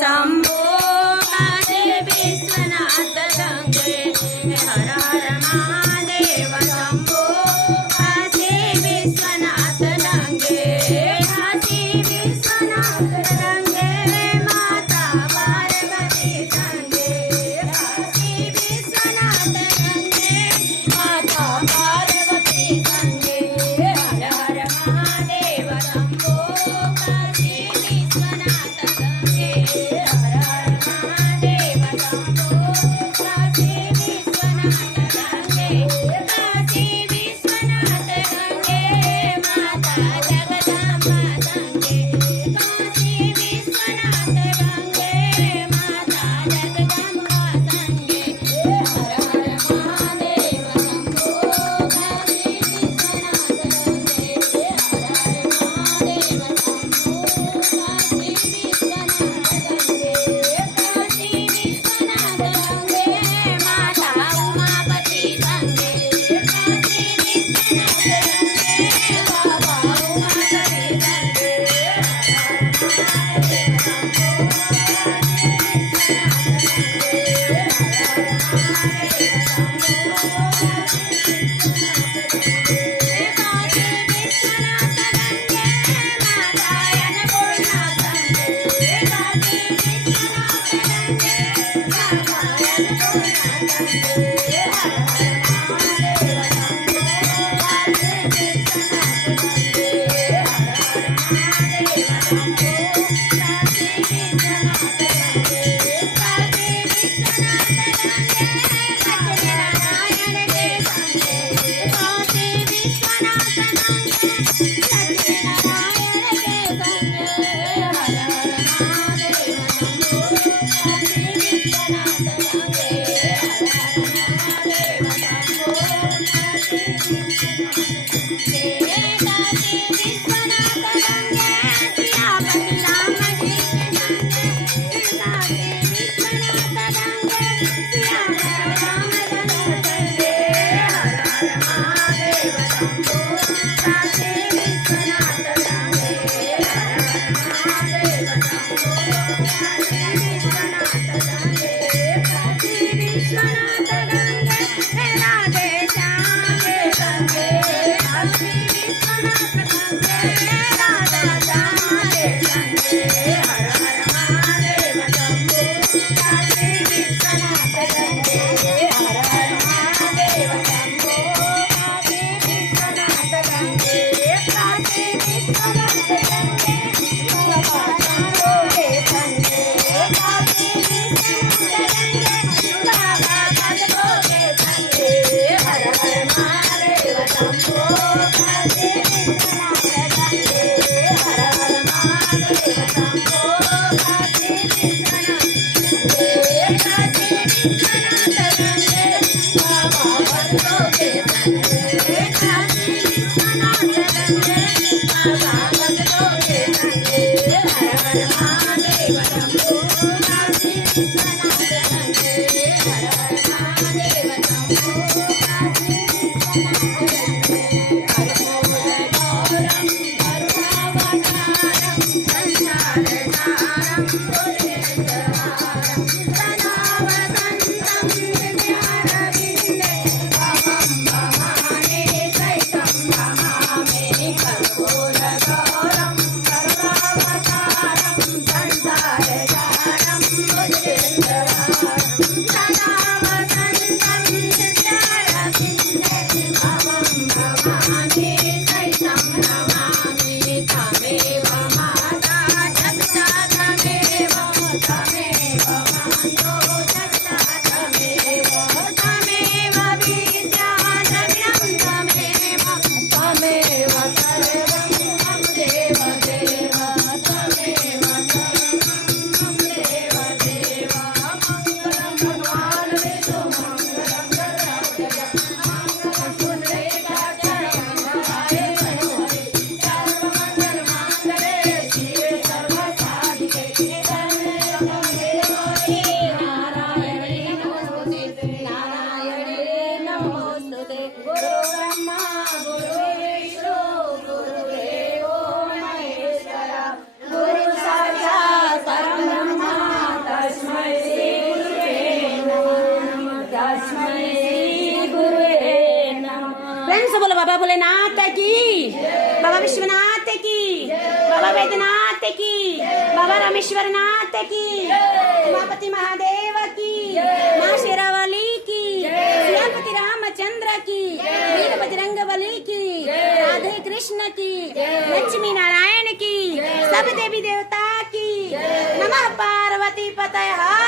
शंभो काशी विश्वनाथ गंगे हर हर महादेव शंभो काशी विश्वनाथ गंगे काशी विश्वनाथ गंगे माता पार्वती संगे काशी विश्वनाथ गंगे माता पार्वती संगे हर हर महादेव शंभो काशी विश्वनाथ गंगे हर हर महादेव शंभो काशी विश्वनाथ गंगे काशी विश्वनाथ गंगे माता जगदम्बा संगे काशी विश्वनाथ गंगे माता जगदम्बा संगे हर हर महादेव शंभो काशी विश्वनाथ गंगे हर हर महादेव शंभो काशी विश्वनाथ गंगे काशी विश्वनाथ गंगे माता उमापती संगे काशी विश्वनाथ गंगे बाबा उमापती संगे महादेव शंभो काशी विश्वनाथ गंगे हर हर महादेव शंभो काशी विश्वनाथ गंगे काशी विश्वनाथ गंगे माता अन्नपूर्णा संगे काशी विश्वनाथ गंगे माता अन्नपूर्णा संगे हर हर महादेव शंभो काशी विश्वनाथ गंगे हर हर महादेव शंभो काशी विश्वनाथ गंगे काशी विश्वनाथ गंगे लक्ष्मीनारायण के संगे काशी विश्वनाथ गंगे लक्ष्मीनारायण के संगे हर हर महादेव शंभो काशी विश्वनाथ गंगे हर हर महादेव शंभो काशी विश्वनाथ गंगे काशी विश्वनाथ गंगे सियापति राम जी के संगे काशी विश्वनाथ गंगे सियापति राम संगे हर हर महादेव शंभो काशी विश्वनाथ गंगे हर हर महादेव शंभो काशी विश्वनाथ गंगे काशी विश्वनाथ गंगे राधे श्याम के संगे काशी विश्वनाथ गंगे राधा श्याम के संगे हर हर महादेव शंभो काशी विश्वनाथ गंगे हर हर महादेव शंभो काशी विश्वनाथ गंगे काशी विश्वनाथ गंगे बाबा शंभो के संगे काशी विश्वनाथ गंगे बाबा भक्तों के संगे हर हर महादेव शंभो काशी विश्वनाथ गंगे हर हर महादेव शंभो काशी विश्वनाथ गंगे काशी विश्वनाथ गंगे बाबा भक्तों के संगे काशी विश्वनाथ गंगे बाबा भक्तों के संगे हर हर महादेव शंभो काशी विश्वनाथ गंगे हर हर महादेव शंभो काशी विश्वनाथ गंगे कर्पूरगौरं करुणावतारं संसारसारं भुजगेन्द्रहारं सदा वसन्तं हृदयारविन्दे अहं भवानी सहितं भवामि कर्पूरगौरं करुणावतारं संसारसारं भुजगेन्द्रहारं सदा वसन्तं हृदयारविन्दे अहं भवानी सहितं नमामि त्वमेव माता जगता त्वमेव भोलेनाथ की, बाबा विश्वनाथ की, बाबा वैद्यनाथ की, बाबा रामेश्वर नाथ की, उमापति महादेव की, माँ शेरावाली की, सियापति रामचंद्र की, वीर बजरंग बली की, राधे कृष्ण की, लक्ष्मी नारायण की, सब देवी देवता की, नमः पार्वती पतये।